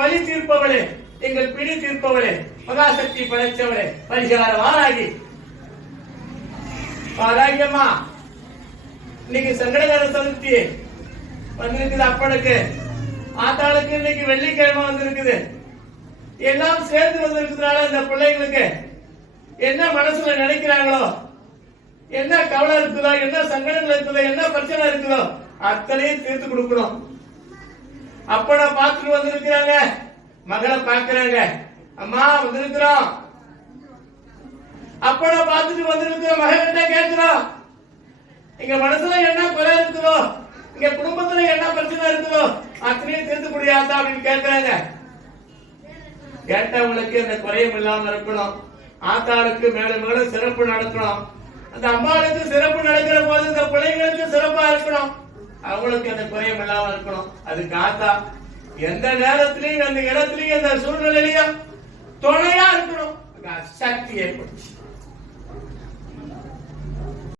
வழி தீர்ப்பவளே, எங்கள் பிடி தீர்ப்பவளே, மகாசக்தி படைச்சவளே, பரிகார வாராகி வாராகியம்மா. இன்னைக்கு சங்கடகர சதுர்த்தி வந்திருக்குது. அப்பனுக்கு ஆத்தாளுக்கு இன்னைக்கு வெள்ளிக்கிழமை வந்திருக்குது. எல்லாம் சேர்ந்து வந்திருக்கிறதுனால இந்த பிள்ளைங்களுக்கு என்ன மனசுல நினைக்கிறாங்களோ, என்ன கவலை இருக்குதோ, என்ன சங்கடங்கள் இருக்குதோ, என்ன பிரச்சனை இருக்குதோ அத்தனையும் தீர்த்து கொடுக்கணும். அப்பனை பார்த்துட்டு வந்திருக்கிறாங்க, மகளை பார்க்கிறாங்க. அம்மா வந்திருக்கிறோம், அப்பனை பார்த்துட்டு வந்திருக்கிற மகன்கிட்ட கேட்கிறோம், இங்க மனசுல என்ன குறை இருக்குதோ, இங்க குடும்பத்துல என்ன பிரச்சனை இருக்குதோ அத்தனையும் தீர்த்து முடியாதா அப்படின்னு கேட்கிறாங்க. கேட்டவங்களுக்கு அந்த குறையும் இல்லாம இருக்கணும். ஆத்தாளுக்கு மேலும் மேலும் சிறப்பு நடக்கணும். அந்த அம்மாளுக்கு சிறப்பு நடக்கிற போது இந்த பிள்ளைங்களுக்கு சிறப்பா இருக்கணும். அவங்களுக்கு அந்த குறையும் இல்லாம இருக்கணும். அதுக்கு ஆத்தா எந்த நேரத்திலையும், அந்த இடத்திலையும், அந்த சூழ்நிலையிலையும் துணையா இருக்கணும். சக்தி ஏற்படும்.